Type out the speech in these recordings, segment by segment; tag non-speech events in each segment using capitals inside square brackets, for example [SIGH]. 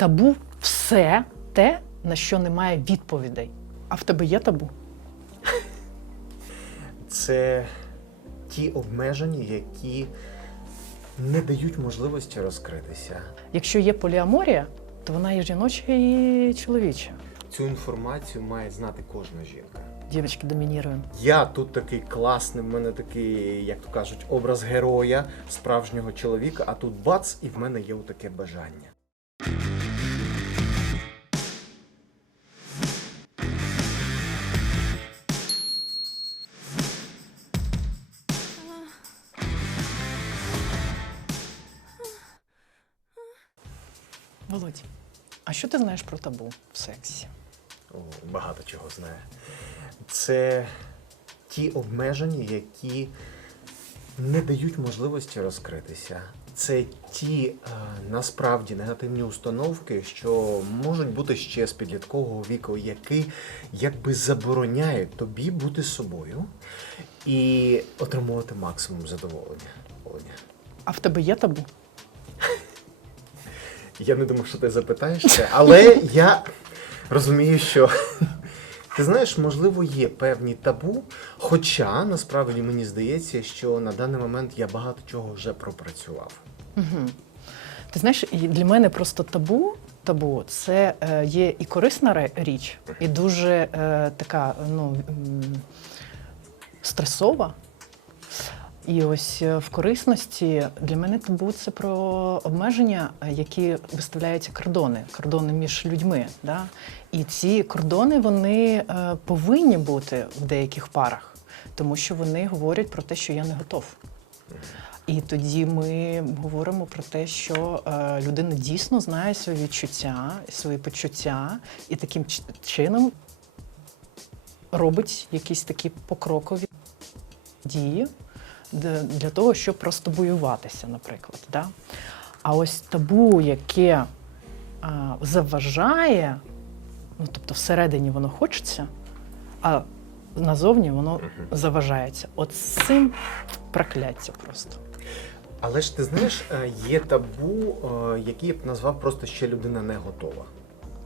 Табу все те, на що немає відповідей. А в тебе є табу? Це ті обмеження, які не дають можливості розкритися. Якщо є поліаморія, то вона і жіноча, і чоловіча. Цю інформацію має знати кожна жінка. Дівчатки домініруємо. Я тут такий класний, в мене такий, як то кажуть, образ героя, справжнього чоловіка, а тут бац, і в мене є таке бажання. А що ти знаєш про табу в сексі? О, багато чого знає. Це ті обмеження, які не дають можливості розкритися. Це ті е, насправді негативні установки, що можуть бути ще з підліткового віку, які якби забороняють тобі бути собою і отримувати максимум задоволення. А в тебе є табу? Я не думав, що ти запитаєш це, але я розумію, що ти знаєш, можливо, є певні табу. Хоча насправді мені здається, що на даний момент я багато чого вже пропрацював. Ти знаєш, для мене просто табу. Табу це е, є і корисна річ, і дуже е, така ну, стресова. І ось е, в корисності для мене табу це про обмеження, е, які виставляються кордони, кордони між людьми. Да? І ці кордони вони е, повинні бути в деяких парах, тому що вони говорять про те, що я не готов. І тоді ми говоримо про те, що людина дійсно знає свої відчуття, свої почуття, і таким чином робить якісь такі покрокові дії для, того, щоб просто боюватися, наприклад. Да? А ось табу, яке а, заважає, ну тобто всередині воно хочеться, а назовні воно заважається. От з цим прокляття просто. Але ж ти знаєш, е, є табу, е, які я б назвав просто ще людина не готова.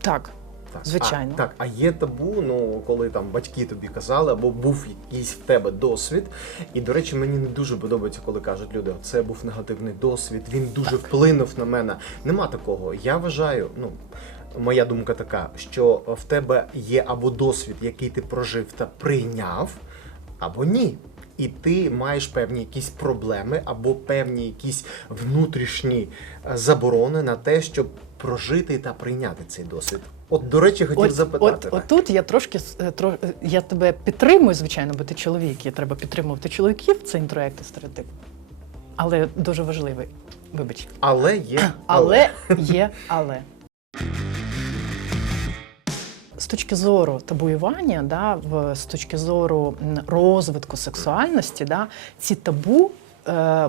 Так, Так. Звичайно. А, так, а є табу, ну коли там батьки тобі казали, або був якийсь в тебе досвід. І до речі, мені не дуже подобається, коли кажуть люди, це був негативний досвід, він дуже вплинув на мене. Нема такого. Я вважаю, ну. Моя думка така, що в тебе є або досвід, який ти прожив та прийняв, або ні. І ти маєш певні якісь проблеми або певні якісь внутрішні е, заборони на те, щоб прожити та прийняти цей досвід. От, до речі, хотів от, запитати. от, отут я трошки е, тро, е, я тебе підтримую, звичайно, бо ти чоловік, і треба підтримувати чоловіків, це інтроект і стереотип. Але дуже важливий. Вибач. Але є. Але є але. З точки зору табуювання, да, в, з точки зору розвитку сексуальності, да, ці табу,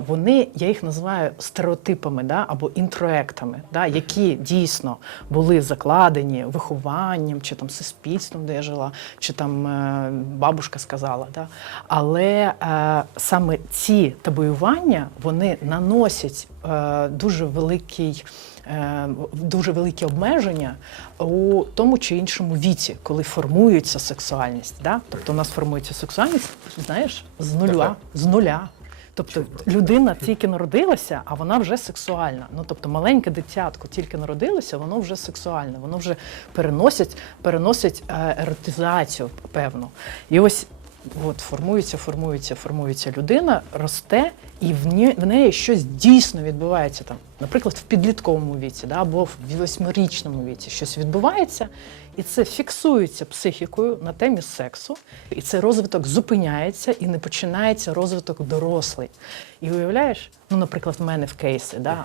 вони, я їх називаю стереотипами да, або інтроектами, да, які дійсно були закладені вихованням чи там суспільством, де я жила, чи там е, бабушка сказала. Да. Але е, саме ці табуювання вони наносять е, дуже великий е, дуже великі обмеження у тому чи іншому віці, коли формується сексуальність. Да? Тобто у нас формується сексуальність, знаєш, з нуля. З нуля. Тобто людина тільки народилася, а вона вже сексуальна. Ну тобто маленьке дитятко тільки народилося, воно вже сексуальне, воно вже переносить, переносить е, еротизацію певну. І ось от формується, формується, формується людина, росте, і в, ні, в неї щось дійсно відбувається там, наприклад, в підлітковому віці, да, або в восьмирічному віці щось відбувається, і це фіксується психікою на темі сексу, і цей розвиток зупиняється і не починається розвиток дорослий. І уявляєш, ну, наприклад, в мене в кейси да,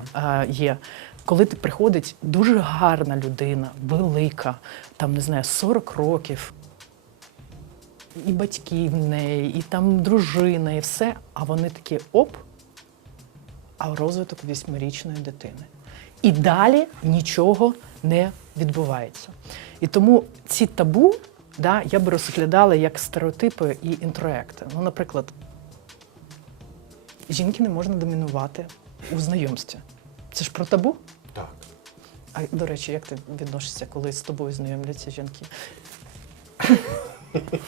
є. Коли ти приходить дуже гарна людина, велика, там не знаю, 40 років, і батьки в неї, і там дружина, і все. А вони такі оп, а розвиток вісьмирічної дитини. І далі нічого не відбувається. І тому ці табу да, я би розглядала як стереотипи і інтроекти. Ну, наприклад, жінки не можна домінувати у знайомстві. Це ж про табу. Так. А до речі, як ти відносишся, коли з тобою знайомляться жінки? [LAUGHS]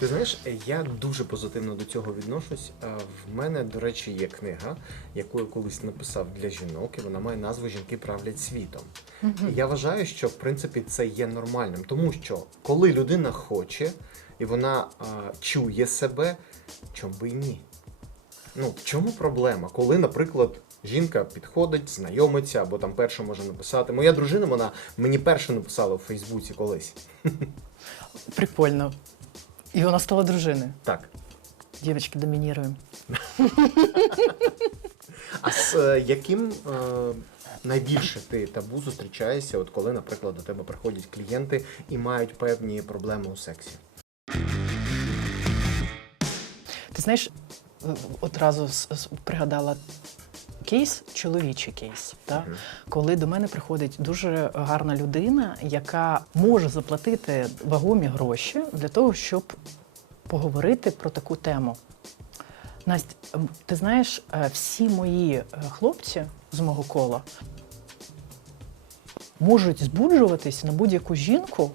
Ти знаєш, я дуже позитивно до цього відношусь. В мене, до речі, є книга, яку я колись написав для жінок, і вона має назву Жінки правлять світом. І я вважаю, що в принципі це є нормальним, тому що коли людина хоче і вона а, чує себе, чому би і ні? Ну, в чому проблема? Коли, наприклад, жінка підходить, знайомиться, або там перша може написати. Моя дружина, вона мені перша написала в Фейсбуці колись. [LAUGHS] Прикольно. І вона стала дружиною. Так. Дівчатки домініруємо. А з е, яким е, найбільше ти табу зустрічаєшся, от коли, наприклад, до тебе приходять клієнти і мають певні проблеми у сексі? Ти знаєш, одразу пригадала кейс, чоловічий кейс. Мгм. Коли до мене приходить дуже гарна людина, яка може заплатити вагомі гроші для того, щоб поговорити про таку тему. Настя, ти знаєш, е, всі мої е, хлопці з мого кола можуть збуджуватись на будь-яку жінку,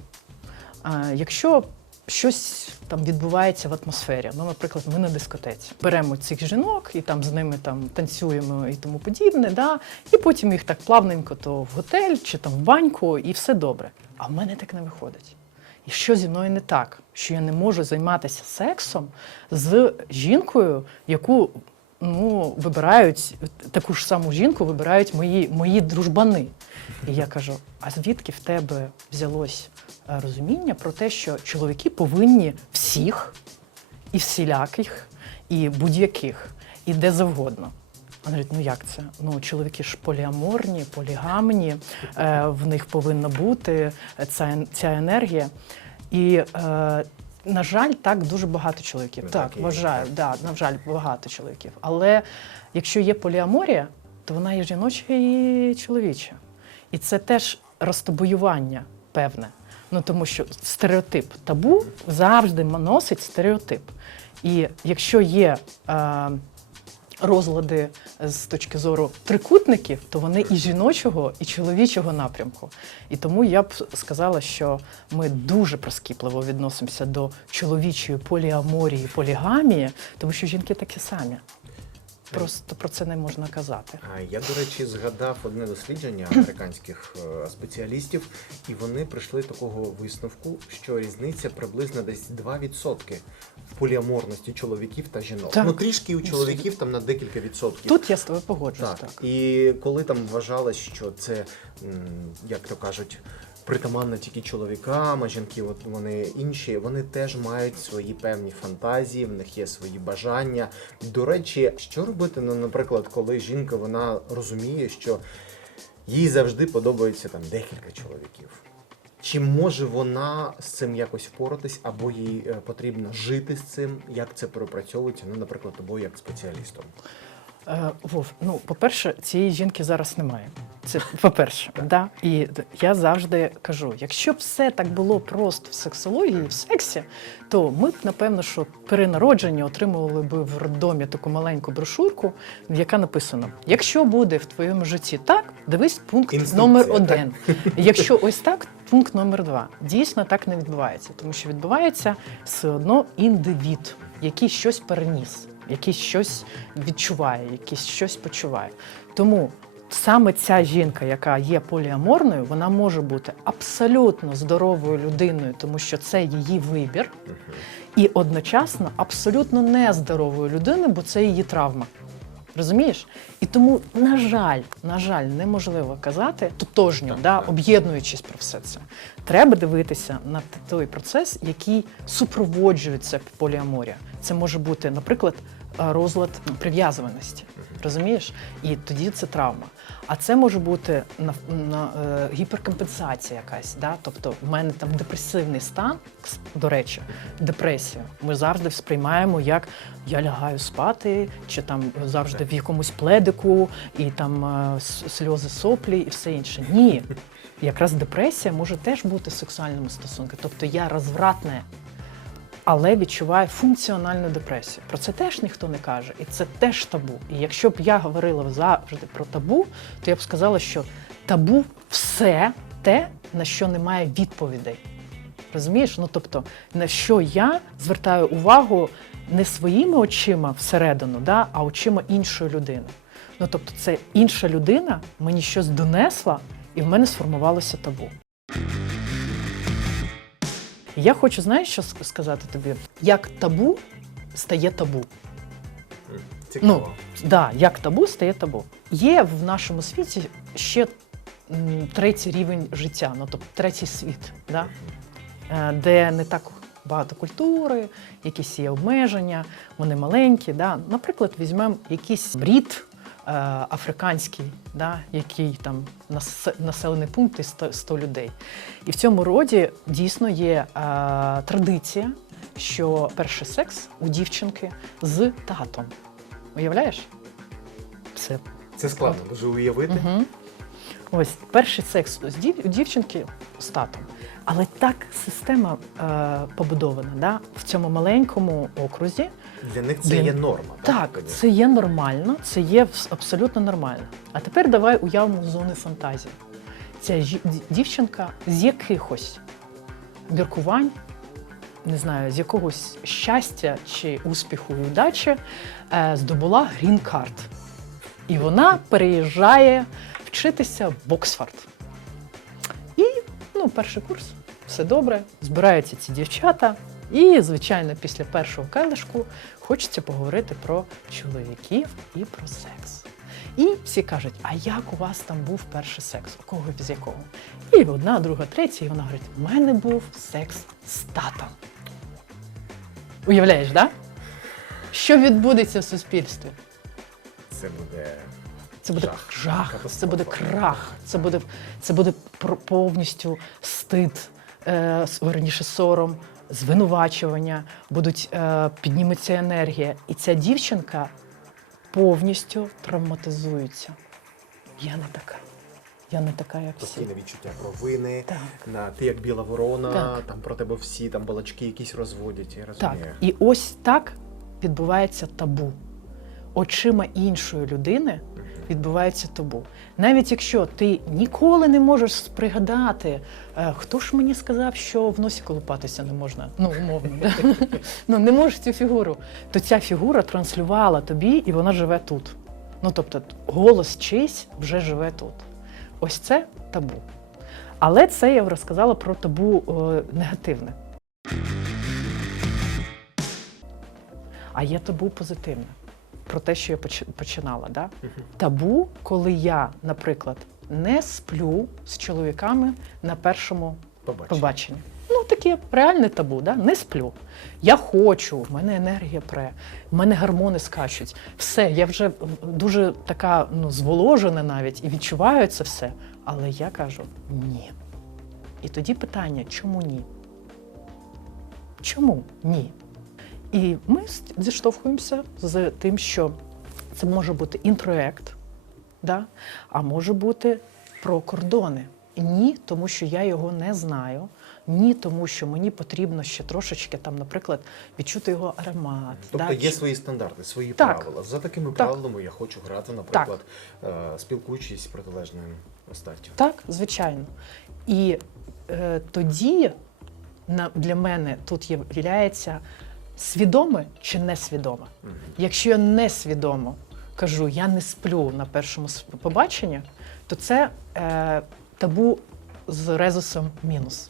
якщо щось там відбувається в атмосфері. Ну, наприклад, ми на дискотеці беремо цих жінок і там з ними там танцюємо і тому подібне, да? і потім їх так плавненько то в готель чи там в баньку, і все добре. А в мене так не виходить. І що зі мною не так? Що я не можу займатися сексом з жінкою, яку ну, вибирають таку ж саму жінку, вибирають мої, мої дружбани. І я кажу: а звідки в тебе взялось розуміння про те, що чоловіки повинні всіх і всіляких, і будь-яких, і де завгодно. Вона говорить, ну як це? Ну, чоловіки ж поліаморні, полігамні, е, в них повинна бути ця, ця енергія. І, е, на жаль, так дуже багато чоловіків. Ну, так, вважаю, да, на жаль, багато чоловіків. Але якщо є поліаморія, то вона є жіноча і чоловіча. І це теж розтобоювання певне. Ну тому що стереотип табу завжди носить стереотип. І якщо є е, розлади з точки зору трикутників, то вони і жіночого, і чоловічого напрямку. І тому я б сказала, що ми дуже прискіпливо відносимося до чоловічої поліаморії, полігамії, тому що жінки такі самі. Просто про це не можна казати. А я, до речі, згадав одне дослідження [CLEARS THROAT] американських е, спеціалістів, і вони прийшли такого висновку, що різниця приблизно десь 2% в поліаморності чоловіків та жінок. Так. Ну трішки у чоловіків там на декілька відсотків. Тут я з тобою погоджуюсь. Так. Так. І коли там вважалось, що це, як то кажуть, притаманно тільки чоловікам, а жінки, от вони інші, вони теж мають свої певні фантазії, в них є свої бажання. До речі, що робити, ну, наприклад, коли жінка вона розуміє, що їй завжди подобається там декілька чоловіків. Чи може вона з цим якось впоратись, або їй е, потрібно жити з цим? Як це пропрацьовується? Ну, наприклад, тобою як спеціалістом. Е, Вов, ну, по-перше, цієї жінки зараз немає. Це по-перше, да? І я завжди кажу: якщо б все так було просто в сексології, в сексі, то ми б, напевно, що при народженні отримували б в роддомі таку маленьку брошурку, в яка написано: якщо буде в твоєму житті так, дивись пункт Інструкція, номер так? один. Якщо ось так, пункт номер два. Дійсно так не відбувається, тому що відбувається все одно індивід, який щось переніс, який щось відчуває, якийсь щось почуває. Тому саме ця жінка, яка є поліаморною, вона може бути абсолютно здоровою людиною, тому що це її вибір, і одночасно абсолютно нездоровою людиною, бо це її травма. Розумієш? І тому, на жаль, на жаль, неможливо казати тотожньо, да, об'єднуючись про все це. Треба дивитися на той процес, який супроводжується поліаморія. Це може бути, наприклад, розлад прив'язуваності. Розумієш? І тоді це травма. А це може бути на, на е, гіперкомпенсація якась. Да? Тобто, в мене там депресивний стан, до речі, депресія. Ми завжди сприймаємо, як я лягаю спати, чи там завжди в якомусь пледику, і там е, сльози соплі, і все інше. Ні. Якраз депресія може теж бути сексуальними стосунками. Тобто я розвратне але відчуває функціональну депресію. Про це теж ніхто не каже, і це теж табу. І якщо б я говорила завжди про табу, то я б сказала, що Табу все те, на що немає відповідей. Розумієш? Ну тобто, на що я звертаю увагу не своїми очима всередину, да, а очима іншої людини. Ну тобто, це інша людина мені щось донесла, і в мене сформувалося табу. Я хочу, знаєш, що сказати тобі? Як табу стає табу. Цікаво. Да, як табу стає табу. Є в нашому світі ще третій рівень життя, ну тобто третій світ, да? е, де не так багато культури, якісь є обмеження, вони маленькі. Да? Наприклад, візьмемо якийсь рід африканський, да? який там нас- населений пункт і 100, 100 людей. І в цьому роді дійсно є е, традиція, що перший секс у дівчинки з татом. Уявляєш? Все. Це складно дуже уявити. Угу. Ось перший секс у дівчинки з татом. Але так система е, побудована да? в цьому маленькому окрузі. Для них це Для- є норма. Так, конечно? це є нормально, це є абсолютно нормально. А тепер давай уявимо зони фантазії. Ця ді- дівчинка з якихось міркувань, не знаю, з якогось щастя чи успіху і удачі е, здобула грін-карт. І вона переїжджає вчитися в Оксфорд. І ну, перший курс, все добре, збираються ці дівчата. І, звичайно, після першого келишку хочеться поговорити про чоловіків і про секс. І всі кажуть: а як у вас там був перший секс? У кого з якого? І одна, друга, третя, і вона говорить: у мене був секс з татом. Уявляєш, да? Що відбудеться в суспільстві? Це буде Це буде Жах. жах, це буде крах, це буде, це буде повністю стид, е, верніше сором, звинувачування, будуть е, підніметься енергія. І ця дівчинка повністю травматизується. Я не така. Я не така, як всі. постійне відчуття провини. Так. На ти як біла ворона, Так. там про тебе всі там балачки якісь розводять. Я Так, розумію. і ось так відбувається табу. Очима іншої людини відбувається табу. Навіть якщо ти ніколи не можеш пригадати, е, хто ж мені сказав, що в носі колупатися не можна, ну умовно, да? [LAUGHS] ну не можеш цю фігуру, то ця фігура транслювала тобі, і вона живе тут. Ну тобто, голос чийсь вже живе тут. Ось це табу. Але це я розказала про табу е, негативне. А є табу позитивне. Про те, що я поч- починала. Да? Табу, коли я, наприклад, не сплю з чоловіками на першому Побачимо. побаченні. Ну, таке реальне табу, да? не сплю. Я хочу, в мене енергія пре, в мене гормони скачуть. Все, я вже дуже така ну, зволожена навіть і відчуваю це все. Але я кажу ні. І тоді питання, чому ні? Чому ні? І ми зіштовхуємося з тим, що це може бути інтроект, да? а може бути про кордони. Ні, тому що я його не знаю. Ні, тому що мені потрібно ще трошечки там, наприклад, відчути його аромат. Тобто да, є свої стандарти, свої Так. правила. За такими Так. правилами я хочу грати, наприклад, е, спілкуючись з протилежною остаттю. Так, звичайно. І е, тоді на, для мене тут є являється свідоме чи несвідоме. Якщо я несвідомо кажу, я не сплю на першому побаченні, то це е, табу з резусом мінус.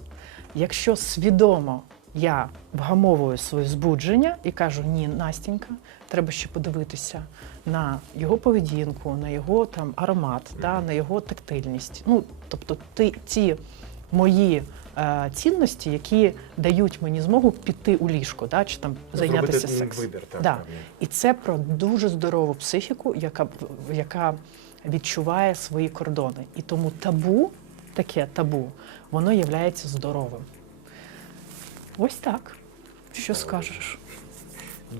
Якщо свідомо я вгамовую своє збудження і кажу, ні, Настінька, треба ще подивитися на його поведінку, на його там аромат, да, на його тактильність. Ну, тобто, ти, ті мої цінності, які дають мені змогу піти у ліжко, да, чи там зайнятися Зробити сексом. вибір, так, Да. І це про дуже здорову психіку, яка, яка відчуває свої кордони. І тому табу, таке табу, воно є здоровим. Ось так. Що скажеш?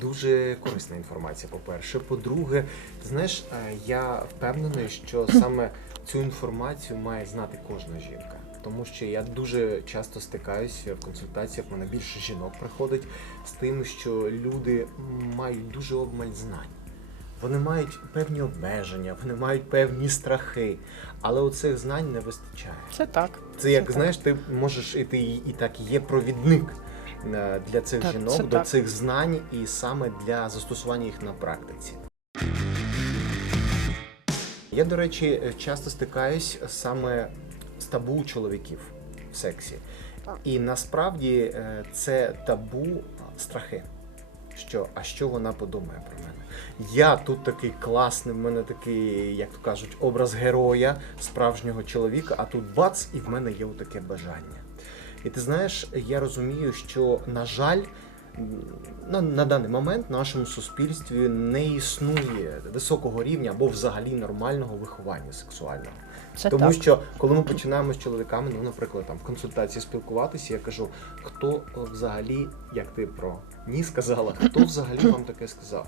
Дуже корисна інформація, по-перше. По-друге, ти знаєш, е, я впевнений, що саме цю інформацію має знати кожна жінка. Тому що я дуже часто стикаюся в консультаціях, в мене більше жінок приходить з тим, що люди мають дуже обмаль знань. вони мають певні обмеження, вони мають певні страхи, але оцих знань не вистачає. Це так. Це як так. знаєш, ти можеш і ти і так є провідник е, для цих Так, жінок, це до так. цих знань і саме для застосування їх на практиці. Я, до речі, часто стикаюсь саме табу чоловіків в сексі. І насправді е, це табу страхи. Що, а що вона подумає про мене? Я тут такий класний, в мене такий, як то кажуть, образ героя, справжнього чоловіка, а тут бац, і в мене є таке бажання. І ти знаєш, я розумію, що, на жаль, на, на даний момент в нашому суспільстві не існує високого рівня або взагалі нормального виховання сексуального. Це Тому так. що коли ми починаємо з чоловіками, ну, наприклад, там в консультації спілкуватися, я кажу, хто е, взагалі, як ти про ні сказала, хто взагалі вам таке сказав?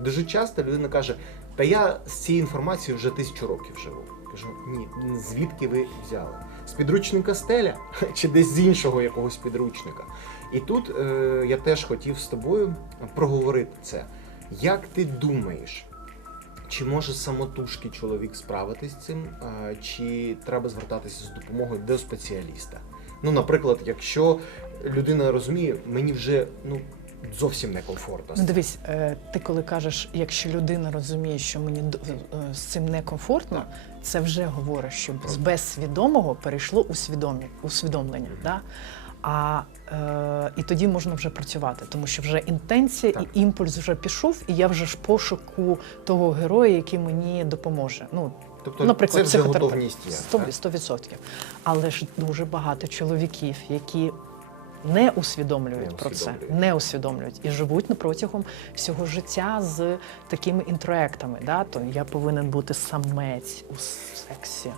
Дуже часто людина каже, та я з цією інформацією вже тисячу років живу. Кажу, ні, звідки ви взяли? З підручника стеля [LAUGHS] чи десь з іншого якогось підручника. І тут е, я теж хотів з тобою проговорити це. Як ти думаєш, чи може самотужки чоловік справитись з цим, чи треба звертатися з допомогою до спеціаліста? Ну, наприклад, якщо людина розуміє, мені вже ну зовсім некомфортно. Ну, дивись, е, ти коли кажеш, якщо людина розуміє, що мені е, з цим некомфортно, це вже говорить, що з безсвідомого перейшло у свідомі, усвідомлення. Мгм. Да? А е, і тоді можна вже працювати, тому що вже інтенція Так. і імпульс вже пішов, і я вже ж пошуку того героя, який мені допоможе. Ну, Тобто наприклад, це вже готовність є. Сто- так? 100%. Але ж дуже багато чоловіків, які не усвідомлюють про це, не усвідомлюють і живуть на протягом всього життя з такими інтроектами. Да? То я повинен бути самець у сексі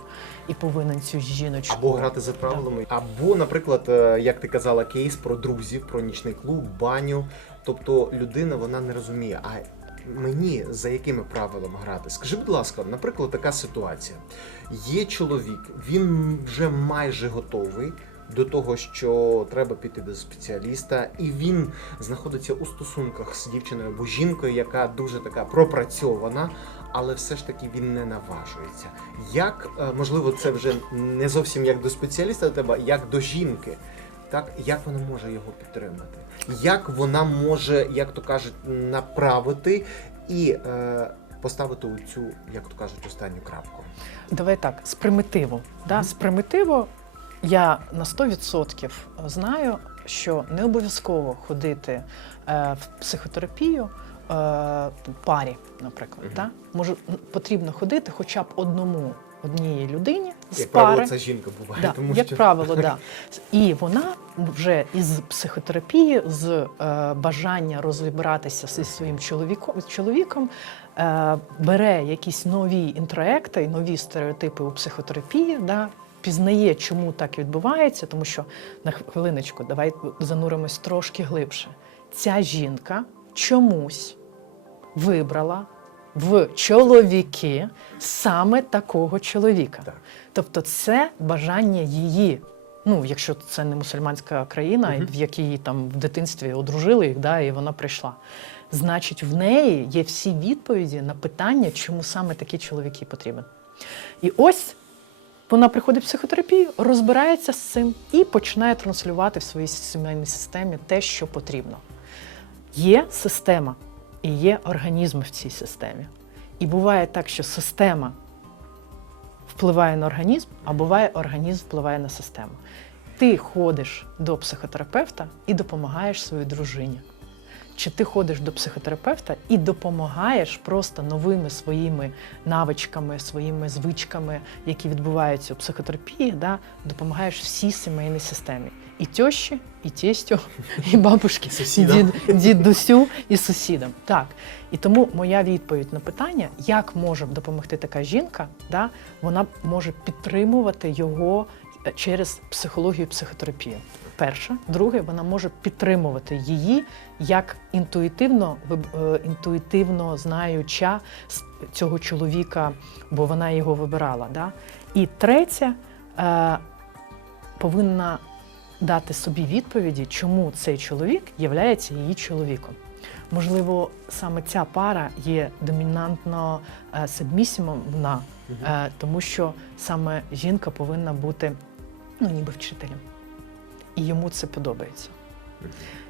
і повинен цю жіночку. Або грати за правилами, або, наприклад, е, як ти казала, кейс про друзів, про нічний клуб, баню. Тобто людина вона не розуміє, а мені за якими правилами грати? Скажи, будь ласка, наприклад, така ситуація. Є чоловік, він вже майже готовий. До того, що треба піти до спеціаліста, і він знаходиться у стосунках з дівчиною або жінкою, яка дуже така пропрацьована, але все ж таки він не наважується. Як е, можливо, це вже не зовсім як до спеціаліста тебе, як до жінки. Так, як вона може його підтримати? Як вона може, як то кажуть, направити і е, поставити у цю, як то кажуть, останню крапку? Давай так, з примітиву. Да? З примітиву я на 100% знаю, що не обов'язково ходити е, в психотерапію е, парі, наприклад. Да? Може, потрібно ходити хоча б одному одній людині з Як пари. правило, це жінка буває, Да, тому як що правило, [LAUGHS] да. І вона вже із психотерапії, з е, бажання розібратися зі своїм чоловіком, чоловіком е, бере якісь нові інтроекти, нові стереотипи у психотерапії, да, пізнає, чому так відбувається, тому що на хвилиночку, давай зануримось трошки глибше. Ця жінка чомусь вибрала в чоловіки саме такого чоловіка. Так. Тобто це бажання її. Ну, якщо це не мусульманська країна, Мгм. в якій там в дитинстві одружили їх, да, і вона прийшла. Значить, в неї є всі відповіді на питання, чому саме такі чоловіки потрібен. І ось вона приходить в психотерапію, розбирається з цим і починає транслювати в своїй сімейній системі те, що потрібно. Є система і є організми в цій системі. І буває так, що система впливає на організм, а буває організм впливає на систему. Ти ходиш до психотерапевта і допомагаєш своїй дружині. Чи ти ходиш до психотерапевта і допомагаєш просто новими своїми навичками, своїми звичками, які відбуваються у психотерапії, да, допомагаєш всій сімейній системі. І тьощі, і тестю, і бабушки, і дід, дідусю, і сусідам. Так. І тому моя відповідь на питання, як може допомогти така жінка, да, вона може підтримувати його е, через психологію і психотерапію. Перше, друге, вона може підтримувати її як інтуїтивно, е, інтуїтивно знаюча цього чоловіка, бо вона його вибирала. Да? І третє, е, повинна дати собі відповіді, чому цей чоловік є її чоловіком. Можливо, саме ця пара є домінантно е, сабмісімовна, тому що саме жінка повинна бути ну, ніби вчителем. І йому це подобається.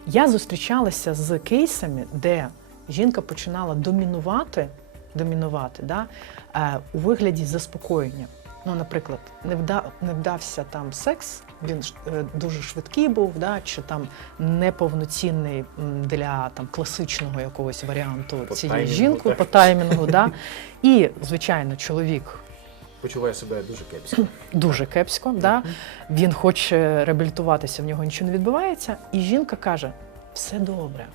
Я зустрічалася з кейсами, де жінка починала домінувати, домінувати да, е, у вигляді заспокоєння. Ну, наприклад, не, вда, не вдався там секс, він е, дуже швидкий був, да, чи там неповноцінний для там, класичного якогось варіанту По цієї таймінгу, жінки так. по таймінгу. Да. [LAUGHS] І, звичайно, чоловік Почуваю себе дуже кепсько. [LAUGHS] дуже кепсько. Да? Він хоче реабілітуватися, в нього нічого не відбувається. І жінка каже: все добре,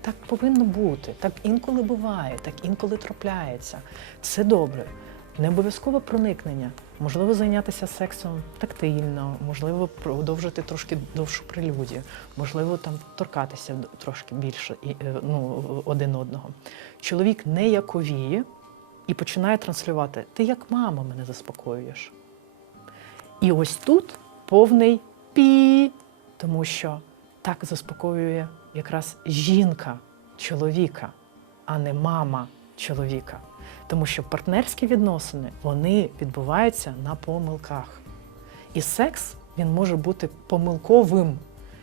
так повинно бути, так інколи буває, так інколи трапляється. Все добре. Не обов'язкове проникнення, можливо, зайнятися сексом тактильно, можливо, продовжити трошки довшу прелюдію, можливо, там торкатися трошки більше е, ну, один одного. Чоловік не яковіє і починає транслювати: ти як мама мене заспокоюєш. І ось тут повний пі, тому що так заспокоює якраз жінка чоловіка, а не мама чоловіка. Тому що партнерські відносини вони відбуваються на помилках. І секс він може бути помилковим,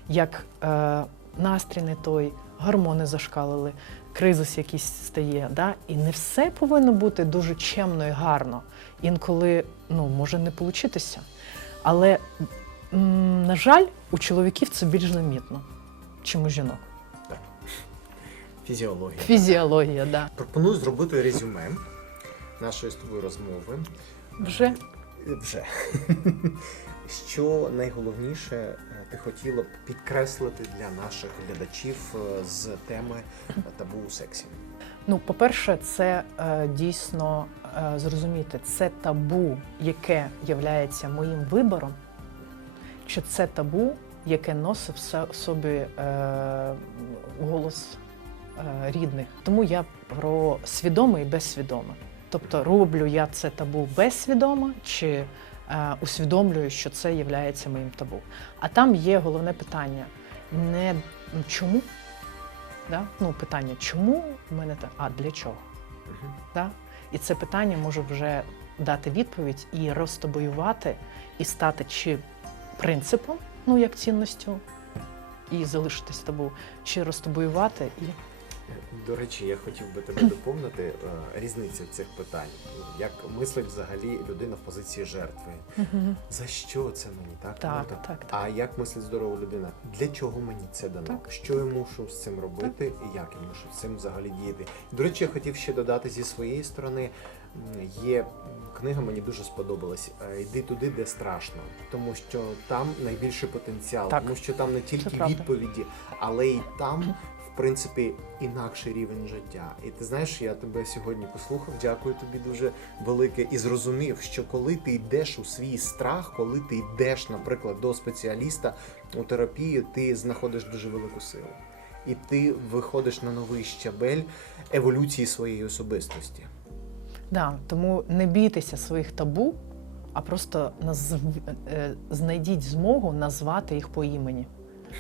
як е, настрій не той, гормони зашкалили, кризис якийсь стає. Да? І не все повинно бути дуже чемно і гарно. Інколи ну, може не получитися. Але, на жаль, у чоловіків це більш замітно, чим у жінок. Так. Фізіологія. Фізіологія, да. Пропоную зробити резюме нашої з тобою розмови. Вже Вже. Що найголовніше е, ти хотіла б підкреслити для наших глядачів е, з теми табу у сексі? Ну, по-перше, це е, дійсно зрозуміти, це табу, яке являється моїм вибором, чи це табу, яке носив в собі голос рідних. Тому я про свідоме і безсвідоме. Тобто роблю я це табу безсвідомо, чи усвідомлюю, що це є моїм табу. А там є головне питання: не чому, Да? Ну, питання, чому в мене так, а для чого? Да? І це питання може вже дати відповідь і розтобоювати, і стати чи принципом, ну як цінністю, і залишитись табу, чи розтобоювати і До речі, я хотів би тебе доповнити е, різниця цих питань. Як мислить взагалі людина в позиції жертви? За що це мені так? Так, Ну, так, так. А як мислить здорова людина? Для чого мені це дано? Так. Що я мушу з цим робити, і як я мушу з цим взагалі діяти? До речі, я хотів ще додати зі своєї сторони. Є книга, мені дуже сподобалась. е, Йди туди, де страшно, тому що там найбільший потенціал, Так. тому що там не тільки відповіді, але й там. В принципі, інакший рівень життя. І ти знаєш, я тебе сьогодні послухав. Дякую тобі дуже велике і зрозумів, що коли ти йдеш у свій страх, коли ти йдеш, наприклад, до спеціаліста у терапію, ти знаходиш дуже велику силу. І ти виходиш на новий щабель еволюції своєї особистості. Да, тому не бійтеся своїх табу, а просто назв... е, знайдіть змогу назвати їх по імені.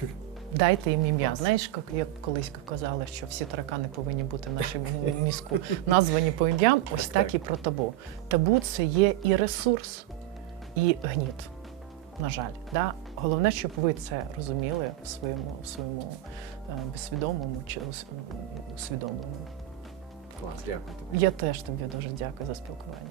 [LAUGHS] Дайте їм ім'я. Знаєш, як, як колись казали, що всі таракани повинні бути в нашому мізку названі по ім'ям, ось Так, і про табу. Табу це є і ресурс, і гніт. На жаль, да? головне, щоб ви це розуміли в своєму, в своєму е, безсвідомому чи ус- усвідомленому. Клас, дякую тобі. Я теж тобі дуже дякую за спілкування.